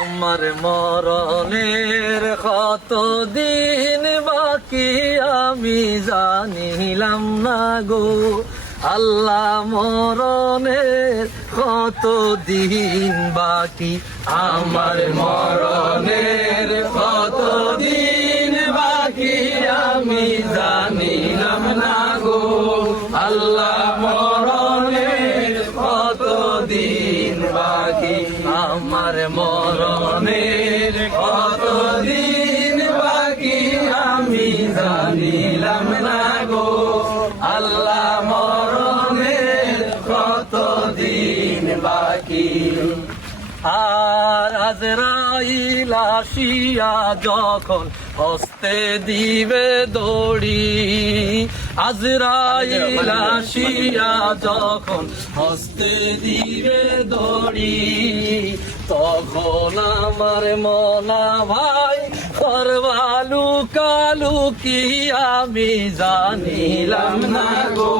আমার মরণের কত দিন বাকি আমি জানিলাম না গো আল্লাহ মরণের কত দিন বাকি আমার মরণের কত দিন বাকি আমি জানিলাম না গো আল্লাহ মরণের কত দিন বাকি আমার মরণের কত দিন বাকি আমি জানিলাম না গো আল্লাহ মরণের কত দিন বাকি আর আজরাইল আসিয়া যখন হস্তে দিবে দড়ি আজরাইল আসিয়া যখন হস্তে দিবে দড়ি তখন আমার মনা ভাই করবালু কালু কি আমি জানিলাম না গো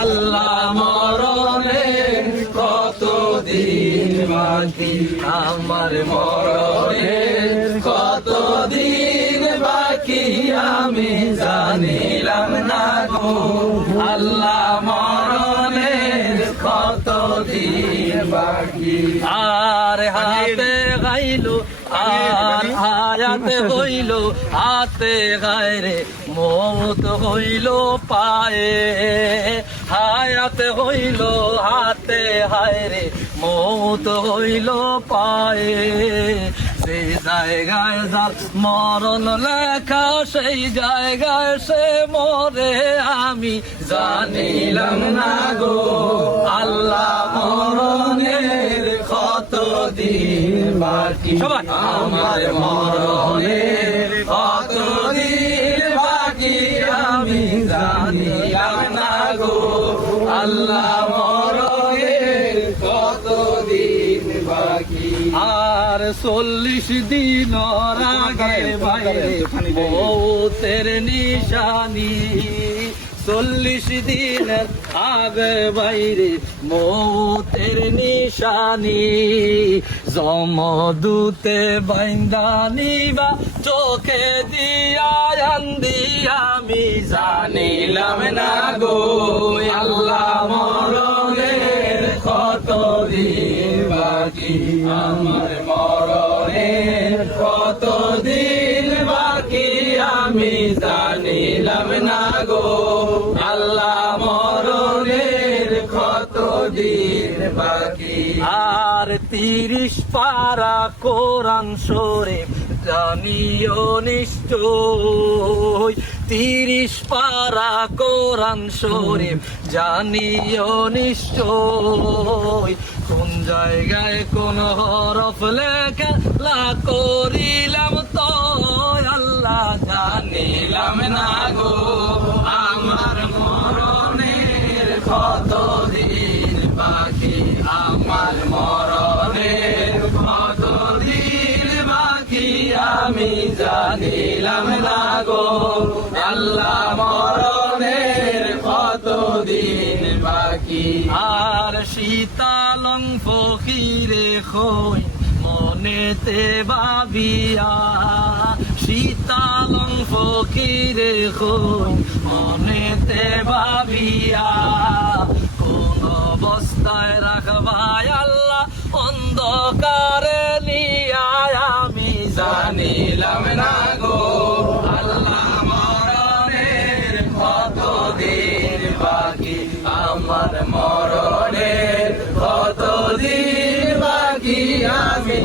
আল্লাহ মরণের কত দিন বাকি আমার মরণের কত দিন বাকি আমি জানিলাম না গো আল্লাহ মরণের কত দিন বাকি আর হাতে গাইলো আর হায়াতে হইল হাতে গায়রে মৌত হইল পায়ে হায়াতে হইল হাতে হায়রে মৌত হইল পায়ে সেই জায়গায় যার মরণ লেখা সেই জায়গায় সে মরে আমি জানিলাম না গো আল্লাহ মরণের কত দিন বাকি সবাই আমার মরণের কত দিন বাকি আমি জানিলাম না গো আল্লাহ মরণের কত দিন বাকি আর 40 দিন আগে বাইরে মৌতের নিশানি 40 দিনের আগে বাইরে মৌতের নিশানি জমদূতে বাইন্দানি বা চোখে দিয়া আন্দি আমি জানিলাম না গো আল্লাহ মরণের কত দিন বাকি আমার মরণের কত দিন বাকি আমি জানিলাম না গো আল্লাহ মরণের কত দিন বাকি আর 30 পারা কোরআন শরীফ জানিও নিশ্চয় 30 পারা কোরআন শরীফ জানিও নিশ্চয় কোন জায়গায় কোন হরফ লেখা করিলাম তো আল্লাহ জানিলাম না গো আমার মরণের কত দিন বাকি আমার মরণের কত দিন বাকি আমি জানিলাম না গো আল্লাহ মরণের কত দিন বাকি আর শীতালং ফকিরে খই মনেতে ভাবিয়া শীতালং ফকিরে খই মনেতে ভাবিয়া কোন অবস্থায় রাখবাই আল্লাহ অন্ধকারে নিয়া আমি জানিলাম না গো আল্লাহ মরণের কত দিন বাকি আমার মরণের কত দিন বাকি আমি